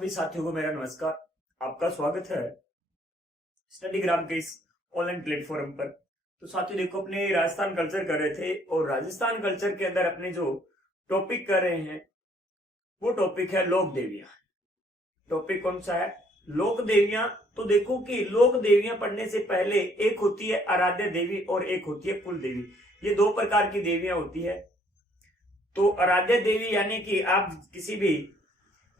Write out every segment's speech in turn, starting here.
सभी साथियों को मेरा नमस्कार। आपका स्वागत है स्टडीग्राम के इस ऑनलाइन प्लेटफॉर्म पर। तो साथियों देखो, अपने राजस्थान कल्चर कर रहे थे और राजस्थान कल्चर के अंदर अपने जो टॉपिक कर रहे हैं वो टॉपिक है लोक देवियां। टॉपिक कौन सा है? लोक देवियां। तो देखो कि लोक देवियां पढ़ने से पहले एक होती है आराध्य देवी और एक होती है कुल देवी। ये दो प्रकार की देवियां होती है। तो आराध्य देवी यानी कि आप किसी भी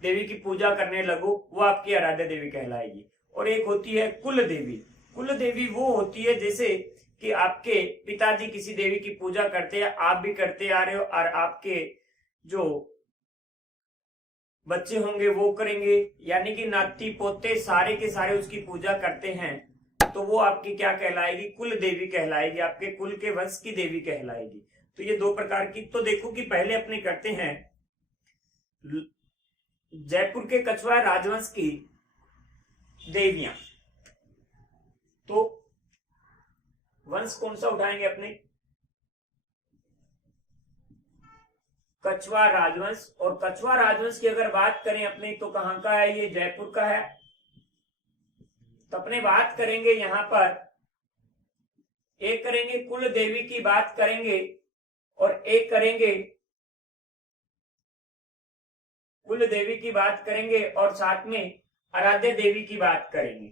देवी की पूजा करने लगो, वो आपकी आराध्य देवी कहलाएगी। और एक होती है कुल देवी। कुल देवी वो होती है जैसे कि आपके पिताजी किसी देवी की पूजा करते हैं, आप भी करते आ रहे हो और आपके जो बच्चे होंगे वो करेंगे, यानी कि नाती पोते सारे के सारे उसकी पूजा करते हैं, तो वो आपकी क्या कहलाएगी? कुल देवी कहलाएगी, आपके कुल के वंश की देवी कहलाएगी। तो ये दो प्रकार की। तो देखो कि पहले अपने करते हैं जयपुर के कछवाहा राजवंश की देवियां। तो वंश कौन सा उठाएंगे अपने? कछवाहा राजवंश। और कछवाहा राजवंश की अगर बात करें अपने, तो कहां का है? ये जयपुर का है। तो अपने बात करेंगे यहां पर, एक करेंगे कुल देवी की बात करेंगे और एक करेंगे कुल देवी की बात करेंगे और साथ में आराध्य देवी की बात करेंगे।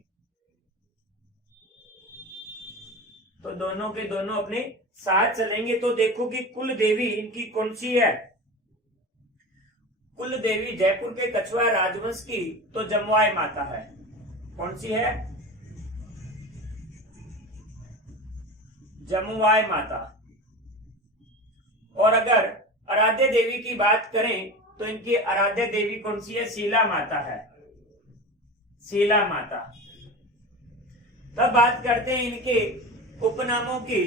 तो दोनों के दोनों अपने साथ चलेंगे। तो देखो कि कुल देवी इनकी कौन सी है? कुल देवी जयपुर के कछवाहा राजवंश की तो जमुआई माता है। कौन सी है? जमुआई माता। और अगर आराध्य देवी की बात करें तो इनकी आराध्य देवी कौन सी है? शीला माता है। शीला माता। तब बात करते हैं इनके उपनामों की।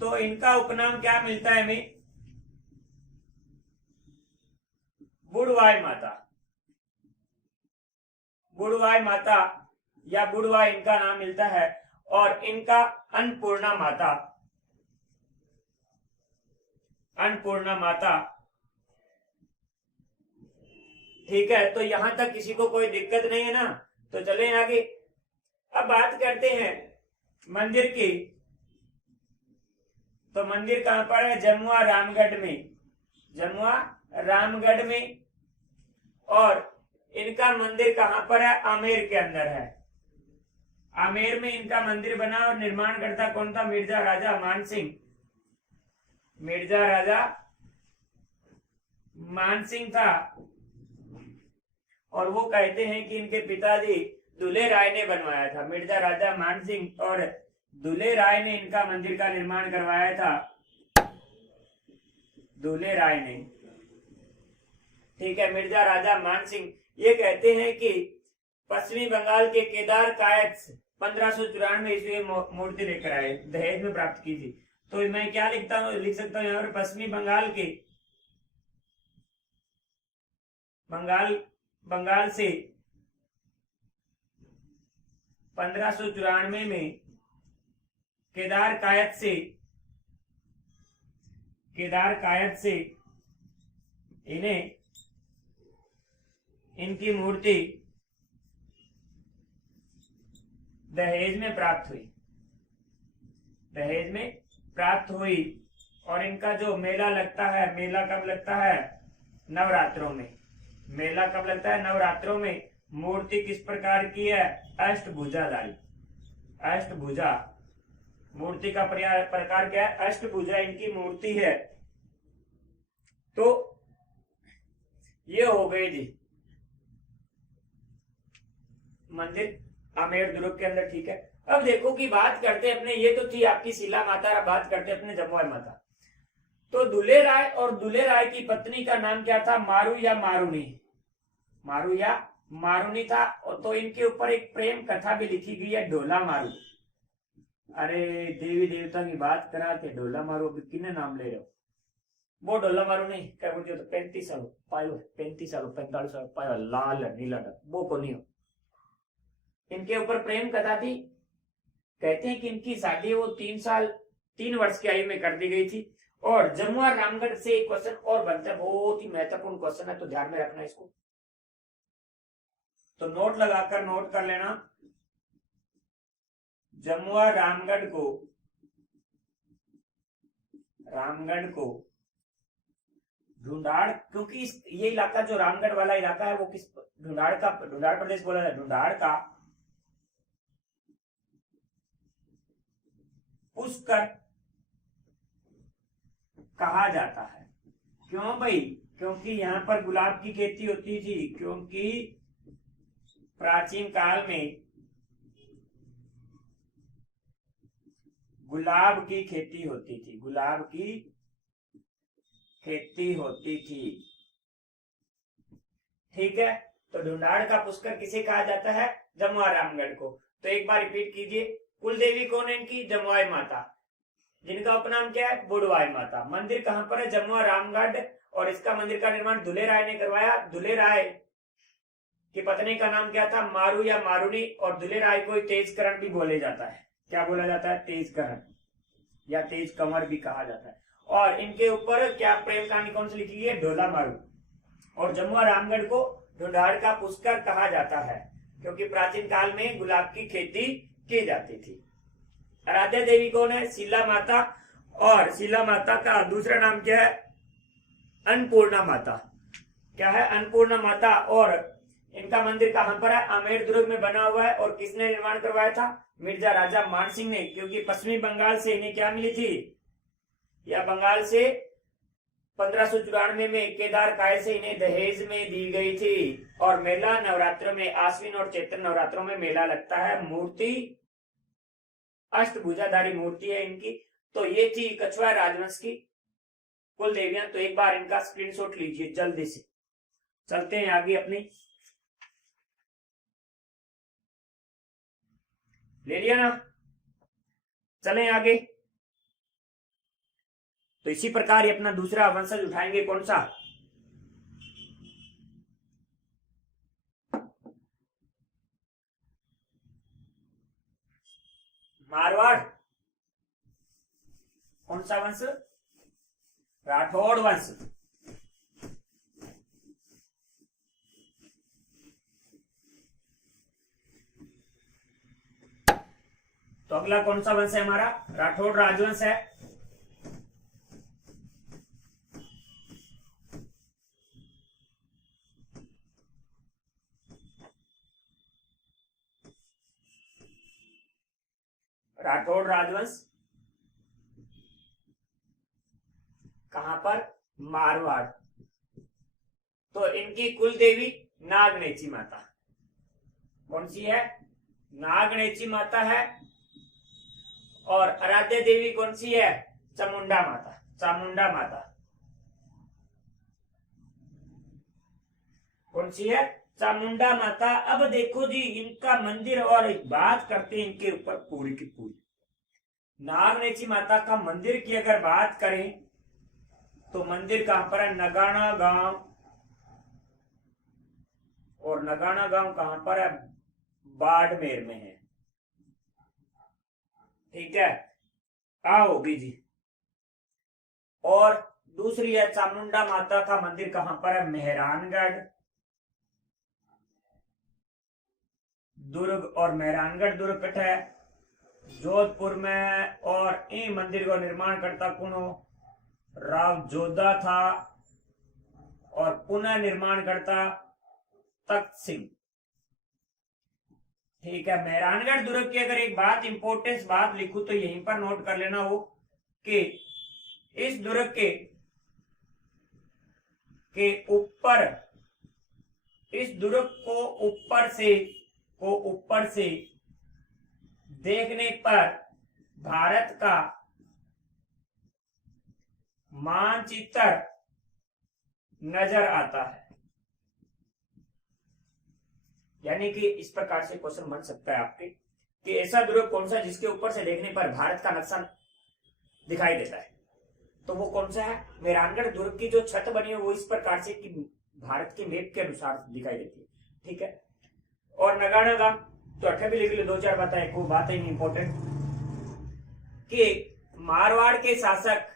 तो इनका उपनाम क्या मिलता है हमें? बुढ़वाई माता। बुढ़वाई माता या बुढ़वा इनका नाम मिलता है। और इनका अन्नपूर्णा माता। अन्नपूर्णा माता। ठीक है, तो यहां तक किसी को कोई दिक्कत नहीं है ना? तो चले आगे। अब बात करते हैं मंदिर की। तो मंदिर कहां पर है? जमुआ रामगढ़ में। जमुआ रामगढ़ में। और इनका मंदिर कहां पर है? आमेर के अंदर है। आमेर में इनका मंदिर बना और निर्माण करता कौन था? मिर्जा राजा मानसिंह। मिर्जा राजा मानसिंह था। और वो कहते हैं कि इनके पिताजी दुले राय ने बनवाया था। मिर्जा राजा मानसिंह और दुले राय ने इनका मंदिर का निर्माण करवाया था। दुले राय ने। ठीक है, मिर्जा राजा मानसिंह। ये कहते हैं कि पश्चिमी बंगाल के केदार कायस्थ 1594 ईस्वी में मूर्ति लेकर आए, दहेज में प्राप्त की थी। तो मैं क्या लिख सकता हूँ यहाँ पर? पश्चिमी बंगाल से 1594 में केदार कायस्थ से इन्हें इनकी मूर्ति दहेज में प्राप्त हुई। दहेज में प्राप्त हुई। और इनका जो मेला लगता है, मेला कब लगता है? नवरात्रों में। मेला कब लगता है? नवरात्रों में। मूर्ति किस प्रकार की है? अष्टभुजाधारी। अष्टभुजा। मूर्ति का प्रकार क्या है? अष्टभुजा इनकी मूर्ति है। तो ये हो गई जी मंदिर आमेर दुर्ग के अंदर। ठीक है, अब देखो कि बात करते अपने, ये तो थी आपकी शीला माता, बात करते अपने जमुआई माता। तो दुले राय और दुले राय की पत्नी का नाम क्या था? मारू या मारूनी। मारू या मारूनी था। और तो इनके ऊपर एक प्रेम कथा भी लिखी गई है, ढोला मारू। अरे देवी देवता की बात करा के ढोला मारू, अभी किन्ने नाम ले रहे हो? वो ढोला मारू नहीं, क्या बोलते हो? तो 35 साल पायो, 35 साल 45 साल पायो, लाल नीला वो को नहीं हो। इनके ऊपर प्रेम कथा थी। कहते हैं कि इनकी शादी वो 3 वर्ष की आयु में कर दी गई थी। और जमुआ रामगढ़ से एक क्वेश्चन और बनता है, बहुत ही महत्वपूर्ण क्वेश्चन है, तो ध्यान में रखना इसको। तो नोट लगाकर नोट कर लेना, जमुआ रामगढ़ को ढूंढाड़, क्योंकि ये इलाका जो रामगढ़ वाला इलाका है वो किस ढूंढाड़ प्रदेश बोला जाता है, ढूंढाड़ का पुष्कर कहा जाता है। क्यों भाई? क्योंकि यहाँ पर गुलाब की खेती होती थी, क्योंकि प्राचीन काल में गुलाब की खेती होती थी, गुलाब की खेती होती थी। ठीक है, तो ढूंढाड़ का पुष्कर किसे कहा जाता है? जमुआ रामगढ़ को। तो एक बार रिपीट कीजिए, कुल देवी कौन है इनकी? जमुआई माता, जिनका उपनाम क्या है? बुढ़वाई माता। मंदिर कहां पर है? जमुआ रामगढ़। और इसका मंदिर का निर्माण दुल्हे राय ने करवाया। दुल्हे राय की पत्नी का नाम क्या था? मारू या मारूनी। और दुल्हे राय को तेजकरण भी बोले जाता है। क्या बोला जाता है? तेजकरण या तेज कंवर भी कहा जाता है। और इनके ऊपर क्या प्रेम कहानी कौन सी लिखी है? ढोला मारू। और जमुआ रामगढ़ को ढूंढाड़ का पुष्कर कहा जाता है, क्योंकि प्राचीन काल में गुलाब की खेती की जाती थी। आराध्य देवी कौन है? शीला माता। और शीला माता का दूसरा नाम क्या है? अन्नपूर्णा माता। क्या है? अन्नपूर्णा माता। और इनका मंदिर कहां पर है? आमेर दुर्ग में बना हुआ है। और किसने निर्माण करवाया था? मिर्जा राजा मानसिंह ने, क्योंकि पश्चिमी बंगाल से इन्हें क्या मिली थी? या बंगाल से 1594 में केदार काय से इन्हें दहेज में दी गई थी। और मेला नवरात्रों में, आश्विन और चैत्र नवरात्रों में मेला लगता है। मूर्ति अष्टभुजाधारी मूर्ति है इनकी। तो ये थी कछुआ राजवंश की कुल देवियां। तो एक बार इनका स्क्रीनशॉट लीजिए जल्दी से। चलते हैं आगे अपनी, ले लिया ना? चलें आगे। तो इसी प्रकार अपना दूसरा वंशज उठाएंगे, कौन सा? मारवाड़। कौन सा वंश? राठौड़ वंश। तो अगला कौन सा वंश है हमारा? राठौड़ राजवंश है। राठौड़ राजवंश कहां पर? मारवाड़। तो इनकी कुल देवी नागनेची माता। कौन सी है? नागनेची माता है। और आराध्य देवी कौन सी है? चामुंडा माता। चामुंडा माता कौन सी है? चामुंडा माता। अब देखो जी इनका मंदिर, और एक बात करते हैं इनके ऊपर पूरी की पूरी। नागनेची माता का मंदिर की अगर बात करें तो मंदिर कहां पर है? नगाना गांव। और नगाना गांव कहां पर है? बाड़मेर में है। ठीक है, आओ बीजी। और दूसरी है चामुंडा माता का मंदिर कहां पर है? मेहरानगढ़। दुर्ग और मेहरानगढ़ दुर्ग कट है जोधपुर में। और इन मंदिर का निर्माण करता कौन हो? राव जोधा था। और पुनः निर्माण करता तख्त सिंह। ठीक है, मेहरानगढ़ दुर्ग की अगर एक बात इंपॉर्टेंस बात लिखूं तो यहीं पर नोट कर लेना हो कि इस दुर्ग के ऊपर, इस दुर्ग को ऊपर से देखने पर भारत का मानचित्र नजर आता है। यानी कि इस प्रकार से क्वेश्चन बन सकता है आपके कि ऐसा दुर्ग कौन सा जिसके ऊपर से देखने पर भारत का नक्शा दिखाई देता है। तो वो कौन सा है? मेहरानगढ़ दुर्ग की जो छत बनी है वो इस प्रकार से कि भारत के मैप के अनुसार दिखाई देती है। ठीक है, और नगाना गांव तो अठे भी लिख लो, दो चार बातें, कोई बात ही नहीं इंपॉर्टेंट, कि मारवाड़ के शासक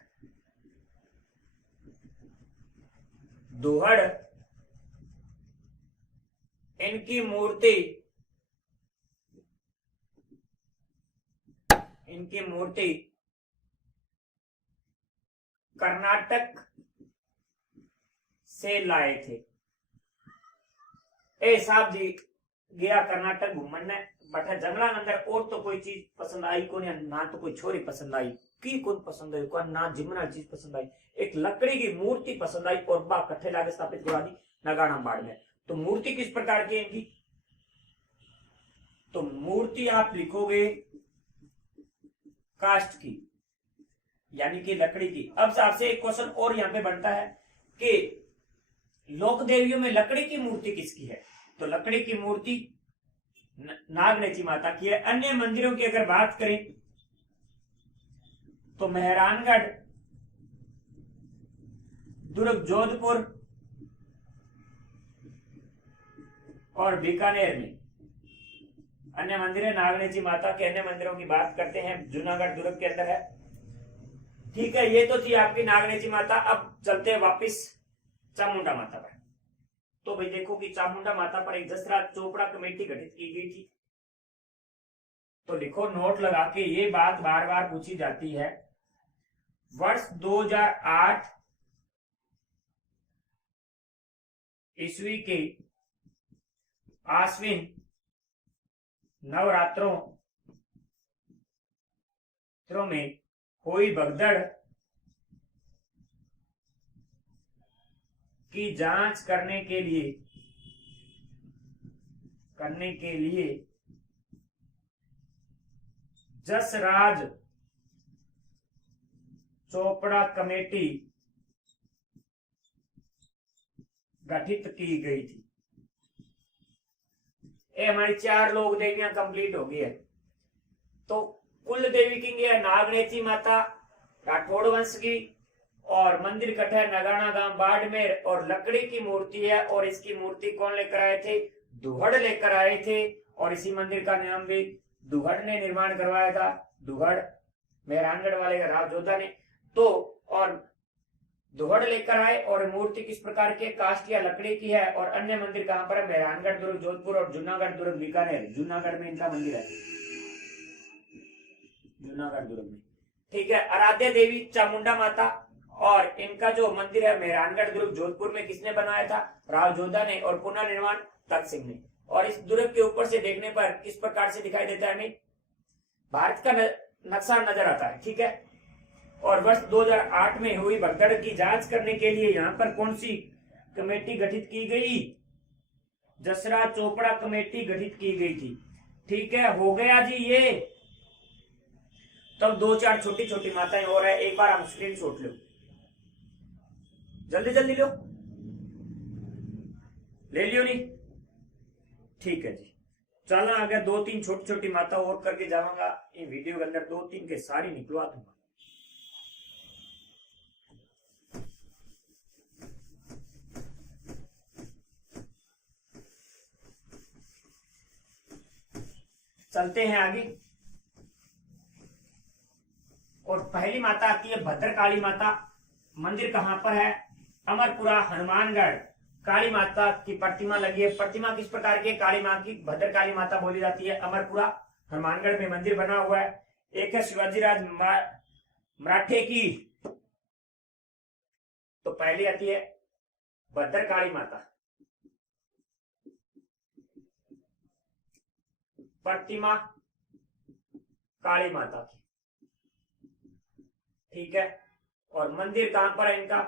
दोहड़ इनकी मूर्ति कर्नाटक से लाए थे। ए साहब जी गया कर्नाटक घूमने बैठा जंगला अंदर और तो कोई चीज पसंद आई को ना तो कोई छोरी पसंद आई की कौन पसंद आई को ना जिमना चीज पसंद आई, एक लकड़ी की मूर्ति पसंद आई और बा कट्ठे लागे स्थापित करवा दी नगाड़ा बाड़ में। तो मूर्ति किस प्रकार की है इनकी, तो मूर्ति आप लिखोगे काष्ठ की यानी कि लकड़ी की। अब आपसे एक क्वेश्चन और यहां पे बनता है कि लोक देवियों में लकड़ी की मूर्ति किसकी है, तो लकड़ी की मूर्ति नागनेची माता की है। अन्य मंदिरों की अगर बात करें तो मेहरानगढ़, दुर्ग, जोधपुर और बीकानेर में अन्य मंदिर है नागनेची माता के। अन्य मंदिरों की बात करते हैं, जूनागढ़ दुर्ग के अंदर है। ठीक है, ये तो थी आपकी नागनेची माता। अब चलते हैं वापिस चामुंडा माता पर। तो भाई देखो कि चामुंडा माता पर एक दसरा चोपड़ा कमेटी गठित की गई थी। तो लिखो नोट लगा के, ये बात बार बार पूछी जाती है। वर्ष 2008 ईस्वी के आश्विन नवरात्रों में हुई भगदड़ की जांच करने के लिए जसराज चोपड़ा कमेटी गठित की गई थी। ये हमारी 4 लोक देवियां कंप्लीट हो गई है। तो कुल देवी किंग है नागनेची माता राठौड़ वंश की, और मंदिर कट है नगाना गांव बाड़मेर, और लकड़ी की मूर्ति है। और इसकी मूर्ति कौन लेकर आए थे, दुहड़ लेकर आए थे। और इसी मंदिर का नाम भी दुहड़ ने निर्माण करवाया था, दुहड़ मेहरानगढ़ वाले राव जोधा ने। तो और दुहड़ लेकर आए, और मूर्ति किस प्रकार के काष्ठ या लकड़ी की है। और अन्य मंदिर कहां पर है, मेहरानगढ़ दुर्ग, जोधपुर और जूनागढ़ दुर्ग, बीकानेर। जूनागढ़ में इनका मंदिर है, जूनागढ़ दुर्ग में। ठीक है, आराध्य देवी चामुंडा माता, और इनका जो मंदिर है मेहरानगढ़ दुर्ग, जोधपुर में किसने बनाया था, राव जोधा ने, और पुनः निर्माण तख्त सिंह ने। और इस दुर्ग के ऊपर से देखने पर किस प्रकार से दिखाई देता है, हमें भारत का नक्शा नजर आता है। ठीक है, और वर्ष 2008 में हुई भगदड़ की जांच करने के लिए यहाँ पर कौन सी कमेटी गठित की गई, जसरा चोपड़ा कमेटी गठित की गई थी। ठीक है, हो गया जी ये। तब 2-4 छोटी छोटी माताएं और है, एक बार हम स्क्रीन शॉट लो, जल्दी जल्दी लो, ले लियो नहीं। ठीक है जी, चलना आ गया। 2-3 छोटी छोटी माता और करके जाऊंगा ये वीडियो के अंदर, 2-3 के सारी निकलवा दूंगा। चलते हैं आगे। और पहली माता आती है भद्रकाली माता। मंदिर कहां पर है, अमरपुरा, हनुमानगढ़। काली माता की प्रतिमा लगी है। प्रतिमा किस प्रकार की, काली मां की भद्रकाली माता बोली जाती है। अमरपुरा हनुमानगढ़ में मंदिर बना हुआ है। एक है शिवाजी राज मराठे की। तो पहली आती है भद्रकाली माता, प्रतिमा काली माता की। ठीक है, और मंदिर कहां पर है इनका,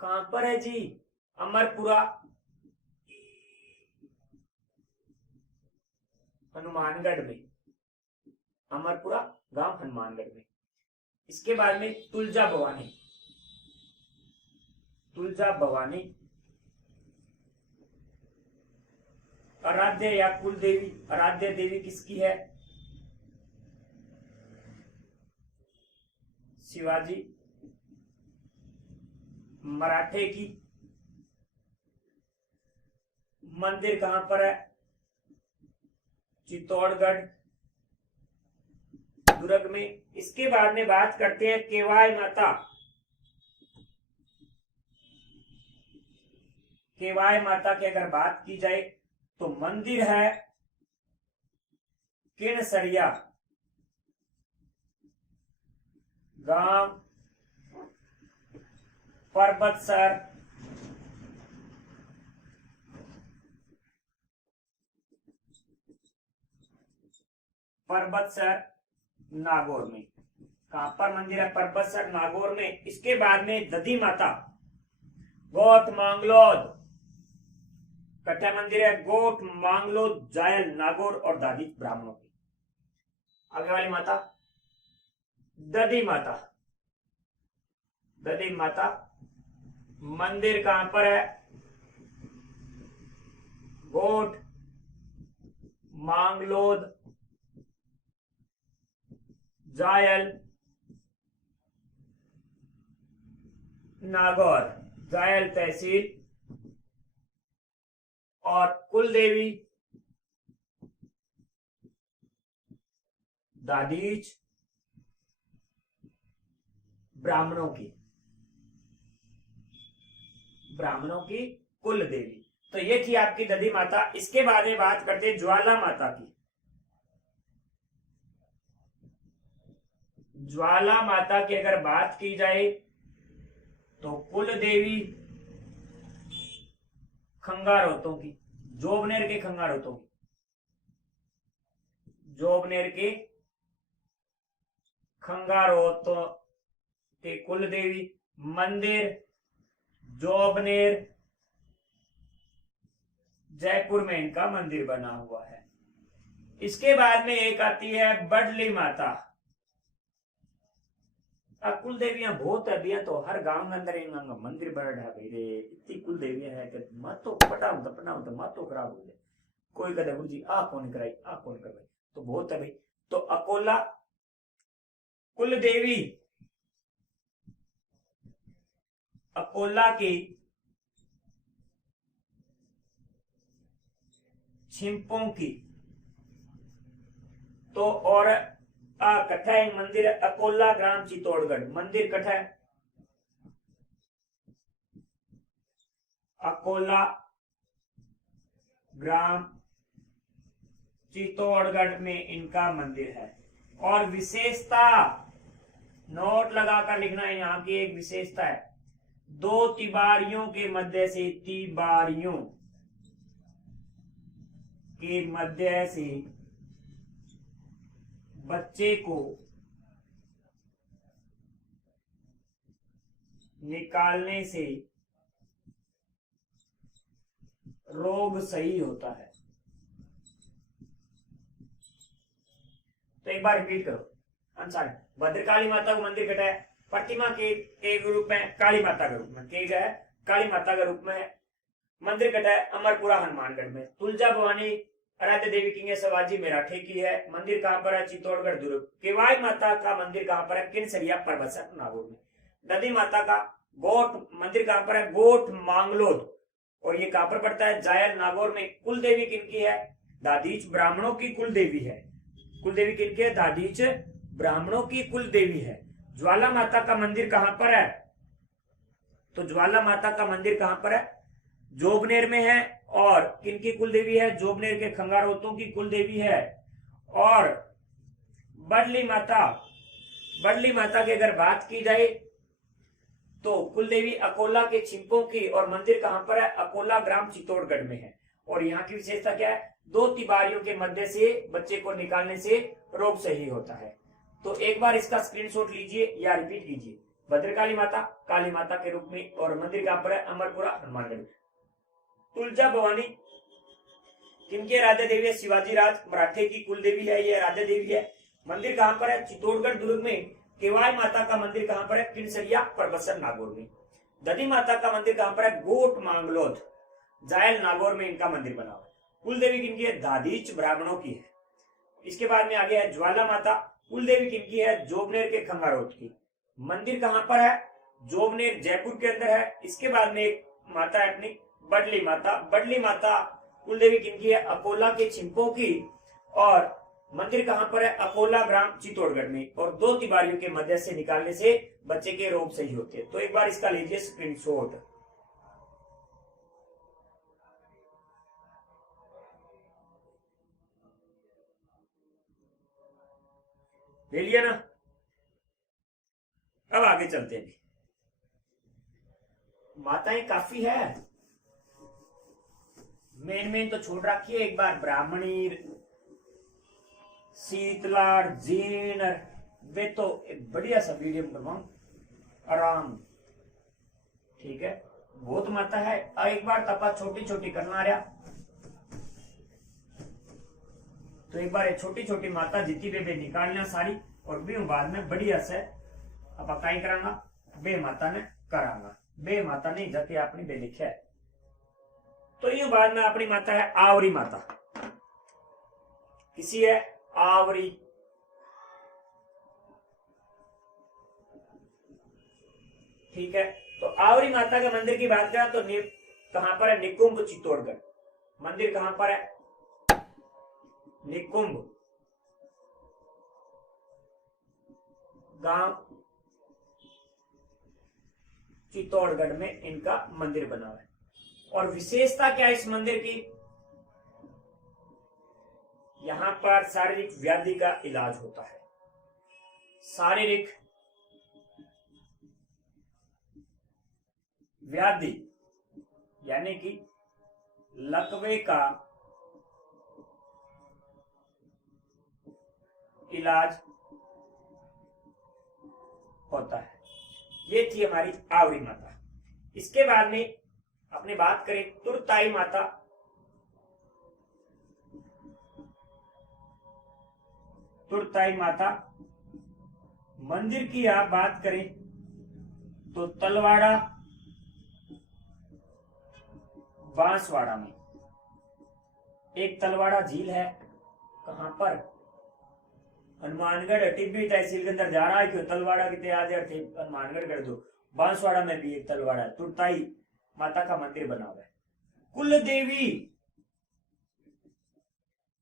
कहां पर है जी, अमरपुरा हनुमानगढ़ में, अमरपुरा गांव हनुमानगढ़ में। इसके बाद में तुलजा भवानी, तुलजा भवानी आराध्य या कुल देवी। आराध्य देवी किसकी है, शिवाजी मराठे की। मंदिर कहां पर है, चित्तौड़गढ़ दुर्ग में। इसके बाद में बात करते हैं केवाय माता। केवाय माता की अगर बात की जाए तो मंदिर है किनसरिया, गांव परबतसर, नागौर में। कहां पर मंदिर है? परबतसर नागौर में। इसके बाद में दधी माता गोट मांगलोद, कट्ठा मंदिर है गोट मांगलोद, जायल नागौर और दादी ब्राह्मणों की। आगे वाली माता दधी माता। दधी माता मंदिर कहां पर है? गोट मांगलोद, जायल नागौर, जायल तहसील। और कुल देवी दादीच ब्राह्मणों की, ब्राह्मणों की कुल देवी। तो ये थी आपकी दधी माता। इसके बाद में बात करते हैं ज्वाला माता की। ज्वाला माता की अगर बात की जाए तो कुल देवी खंगारोतों की, जोबनेर के खंगारोतों की, जोबनेर के खंगारोतों के कुल देवी। मंदिर जोबनेर, जयपुर में इनका मंदिर बना हुआ है। इसके बाद में एक आती है बडली माता। कुल देवियां बहुत है भैया, तो हर गांव के अंदर इनका मंदिर बना भाई रे। इतनी कुल देवियां है कि मत तो पटाऊ तो मत तो खराब हो जाए। कोई कहते गुरु जी आ कौन कराई, आ कौन करवाई, तो बहुत है भाई। तो अकोला कुल देवी, अकोला की छिंपों की। तो और कथा है मंदिर अकोला ग्राम चित्तौड़गढ़। मंदिर कथा है अकोला ग्राम चित्तौड़गढ़ में इनका मंदिर है। और विशेषता नोट लगाकर लिखना है, यहाँ की एक विशेषता है, दो तिबारियों के मध्य से, तिबारियों के मध्य से बच्चे को निकालने से रोग सही होता है। तो एक बार रिपीट करो आंसर। भद्रकाली माता को मंदिर कटा है प्रतिमा के रूप में, काली माता के रूप में के गया है, काली माता के रूप में है। मंदिर कटा है अमरपुरा हनुमानगढ़ में। तुलजा भवानी आराध्य देवी की है, सवाजी मेराठे की है। मंदिर कहां पर है? चित्तौड़गढ़ दुर्ग। केवाय माता का मंदिर कहां पर है? किनसरिया परबतसर नागौर में। दधी माता का गोट मंदिर कहां पर है? गोट मांगलोद, और ये कहां पर पड़ता है? जायल नागौर में। कुल देवी किनकी है? दादीच ब्राह्मणों की कुल देवी है। कुल देवी किनकी है? दादीच ब्राह्मणों की कुल देवी है। ज्वाला माता का मंदिर कहां पर है? तो ज्वाला माता का मंदिर कहां पर है? जोबनेर में है। और किनकी कुल देवी है? जोबनेर के खंगारोतों की कुल देवी है। और बडली माता, बडली माता की अगर बात की जाए तो कुल देवी अकोला के छिंपों की, और मंदिर कहां पर है? अकोला ग्राम चित्तौड़गढ़ में है। और यहाँ की विशेषता क्या है? दो तिबारियों के मध्य से बच्चे को निकालने से रोग सही होता है। तो एक बार इसका स्क्रीनशॉट लीजिए या रिपीट कीजिए। भद्रकाली माता काली माता के रूप में, और मंदिर कहां पर है? अमरपुरा हनुमानगढ़। तुलजा भवानी किनकी आराध्य देवी है? शिवाजी राज मराठे की कुल देवी है, ये आराध्य देवी है। मंदिर कहां पर है? चित्तौड़गढ़ दुर्ग में। केवाय माता का मंदिर कहां पर है? किनसरिया परबतसर नागौर में। दधी माता का मंदिर कहां पर है? गोट मांगलोद, जायल नागौर में इनका मंदिर बना हुआ है। कुल देवी किनकी है? दादीच ब्राह्मणों की है। इसके बाद में आगे है ज्वाला माता। कुल देवी किनकी है? जोबनेर के खंगारोत की। मंदिर कहां पर है? जोबनेर जयपुर के अंदर है। इसके बाद में एक माता है अपनी बडली माता। बडली माता कुल देवी किनकी है? अकोला के छिंपों की। और मंदिर कहां पर है? अकोला ग्राम चित्तौड़गढ़ में। और दो तिबारियों के मध्य से निकालने से बच्चे के रोग सही होते हैं। तो एक बार इसका लीजिए स्क्रीनशॉट। ले लिया ना। अब आगे चलते हैं। माताएं काफी है, मेन तो छोड़ रखी है। एक बार ब्राह्मणी, शीतला, जीन, वे तो एक बढ़िया सा वीडियो बनवाऊं आराम। ठीक है, बहुत माता है। एक बार तपा छोटी छोटी करना रहा, तो एक बार छोटी छोटी माता जीती बे निकालना सारी, और भी बाद में बढ़िया से आप कई करांगा, बे माता ने करांगा। बे माता ने जाके अपनी बे लिखे। तो यूं बाद में अपनी माता है आवरी माता। किसी है आवरी, ठीक है। तो आवरी माता के मंदिर की बात करें तो कहां पर है? निकुंभ चित्तौड़गढ़। मंदिर कहां पर है? निकुंभ गांव चित्तौड़गढ़ में इनका मंदिर बना है। और विशेषता क्या है इस मंदिर की? यहां पर शारीरिक व्याधि का इलाज होता है। शारीरिक व्याधि यानी कि लकवे का इलाज होता है। ये थी हमारी आवरी माता। इसके बाद में अपनी बात करें तुरताई माता। तुरताई माता मंदिर की आप बात करें तो तलवाड़ा बांसवाड़ा में एक तलवाड़ा झील है। कहां पर? हनुमानगढ़ टिब्बी तहसील के अंदर जा रहा है। क्यों तलवाड़ा की आज हनुमानगढ़ कर दो। बांसवाड़ा में भी एक तलवाड़ा है, तुरताई माता का मंदिर बना हुआ है। कुल देवी,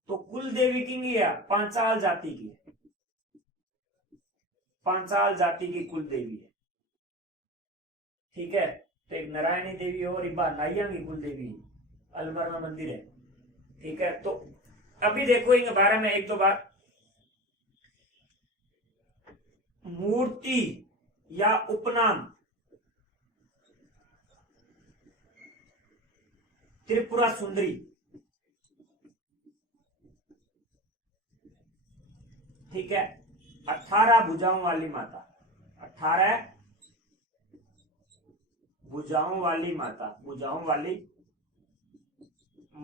तो कुल देवी की है पांचाल जाति की, पांचाल जाति की कुल देवी है। ठीक है, तो एक नारायणी देवी और इबा नाइया की कुल देवी अलमर में मंदिर है। ठीक है, तो अभी देखो इनके बारे में एक दो बार। मूर्ति या उपनाम त्रिपुरा सुंदरी। ठीक है, 18 भुजाओं वाली माता, 18 भुजाओं वाली माता, भुजाओं वाली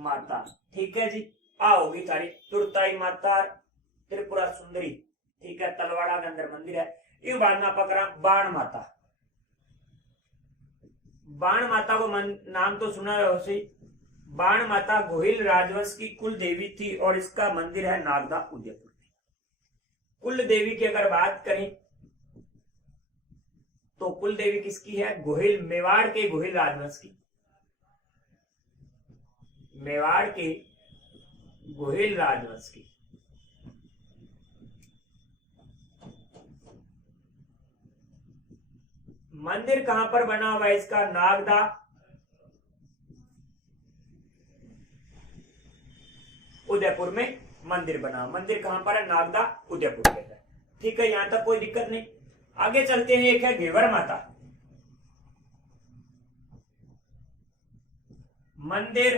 माता। ठीक है जी, आ होगी तारीख तुरताई माता त्रिपुरा सुंदरी। ठीक है, तलवाड़ा के अंदर मंदिर है। ये बाद में पकड़ा बाण माता। बाण माता को नाम तो सुना है उसी। बाण माता गोहिल राजवंश की कुल देवी थी और इसका मंदिर है नागदा उदयपुर में। कुल देवी की अगर बात करें तो कुल देवी किसकी है? गोहिल, मेवाड़ के गोहिल राजवंश की, मेवाड़ के गोहिल राजवंश की। मंदिर कहां पर बना हुआ है इसका? नागदा उदयपुर में मंदिर बना। मंदिर कहां पर है? नागदा उदयपुर के अंदर। ठीक है, यहां तक कोई दिक्कत नहीं। आगे चलते हैं। एक है घेवर माता। मंदिर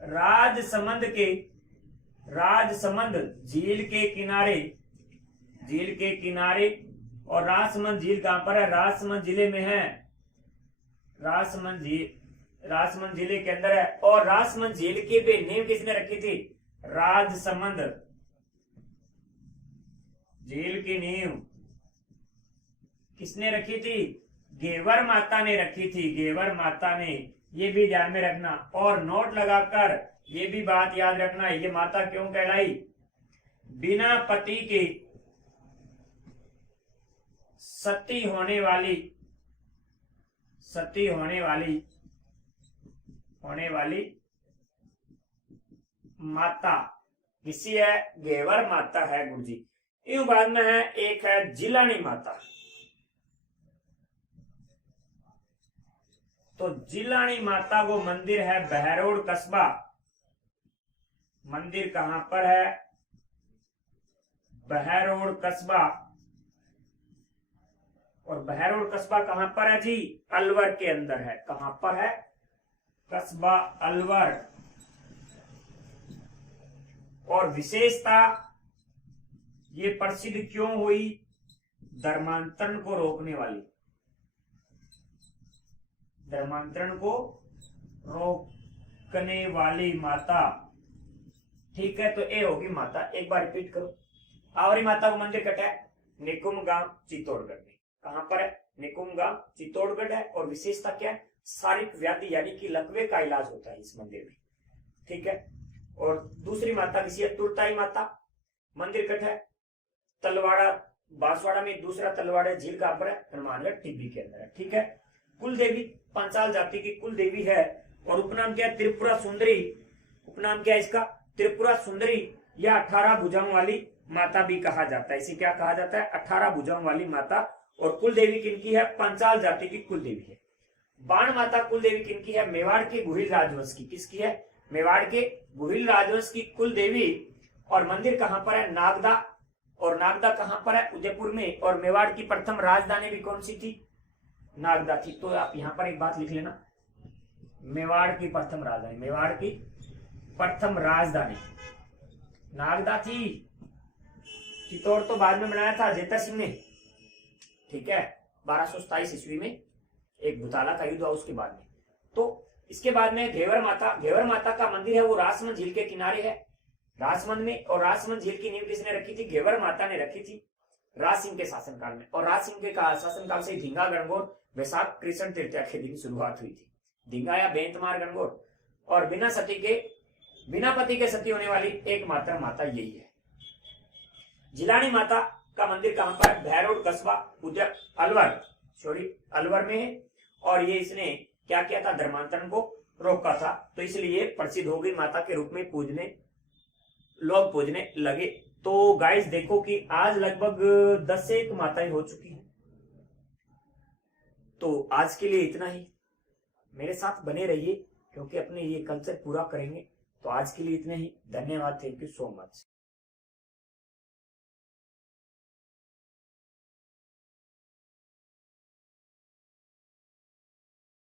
राजसमंद के, राजसमंद झील के किनारे, झील के किनारे। और राजसमंद झील कहां पर है? राजसमंद जिले में है। राजसमंद झील राजसमंद जिले के अंदर है। और राजसमंद झील की भी नींव किसने रखी थी? राजसमंद झील की नींव किसने रखी थी? घेवर माता ने रखी थी, घेवर माता ने। ये भी ध्यान में रखना और नोट लगाकर ये भी बात याद रखना, ये माता क्यों कहलाई? बिना पति के सती होने वाली, सती होने वाली माता किसी है? घेवर माता है गुरु जी। इन बाद में है एक है जिलानी माता। तो जिलानी माता को मंदिर है बहरोड कस्बा। मंदिर कहां पर है? बहरोड कस्बा। और बहरोड कस्बा कहां पर है जी? अलवर के अंदर है। कहां पर है? कस्बा अलवर। और विशेषता ये प्रसिद्ध क्यों हुई? धर्मांतरण को रोकने वाली, धर्मांतरण को रोकने वाली माता। ठीक है, तो ए होगी माता। एक बार रिपीट करो। आवरी माता का मंदिर कटा है निकुम गांव चित्तौड़गढ़ में। कहां पर है? निकुम गांव चित्तौड़गढ़ है। और विशेषता क्या है? शारीरिक व्याधि यानी कि लकवे का इलाज होता है इस मंदिर में। ठीक है। और दूसरी माता किसी है? तुरताई माता। मंदिर कट है तलवाड़ा बांसवाड़ा में। दूसरा तलवाड़ा झील का पर है हनुमानगढ़ टिब्बी के अंदर है। ठीक है। कुल देवी पांचाल जाति की कुल देवी है। और उपनाम क्या है? त्रिपुरा सुंदरी। उपनाम क्या है इसका? त्रिपुरा सुंदरी या 18 भुजाओं वाली माता भी कहा जाता है। इसे क्या कहा जाता है? 18 भुजाओं वाली माता। और कुल देवी किनकी है? पांचाल जाति की कुल देवी है। बाण माता कुल देवी किनकी है? मेवाड़ के गुहिल राजवंश की। किसकी है? मेवाड़ के गुहिल राजवंश की कुल देवी। और मंदिर कहां पर है? नागदा। और नागदा कहां पर है? उदयपुर में। और मेवाड़ की प्रथम राजधानी भी कौन सी थी? नागदा थी। तो आप यहां पर एक बात लिख लेना, मेवाड़ की प्रथम राजधानी, मेवाड़ की प्रथम राजधानी नागदा थी। चित्तौड़ तो बाद में बनाया था जेतर सिंह ने। ठीक है, 1227 ईस्वी में एक भुताला का युद्ध हुआ उसके बाद में। तो इसके बाद में घेवर माता। घेवर माता का मंदिर है वो राजसमंद झील के किनारे है, राजसमंद में। और राजसमंद झील की नींव किसने रखी थी? घेवर माता ने रखी थी राज सिंह के शासनकाल में। और राज सिंह के शासनकाल से ढींगा गणगौर वैशाख कृष्ण तृतीया के दिन शुरुआत हुई थी। ढींगा या बेंतमार गणगौर। और बिना पति के सती होने वाली एकमात्र माता यही है। जिलानी माता का मंदिर कहां पर है? बहरोड कस्बा अलवर में है। और ये इसने क्या किया था? धर्मांतरण को रोका था। तो इसलिए प्रसिद्ध हो गई माता के रूप में लोग पूजने लगे। तो गाइस देखो कि आज लगभग 10 से 1 माताएं हो चुकी हैं। तो आज के लिए इतना ही। मेरे साथ बने रहिए क्योंकि अपने ये कल्चर पूरा करेंगे। तो आज के लिए इतना ही। धन्यवाद। Thank you so much.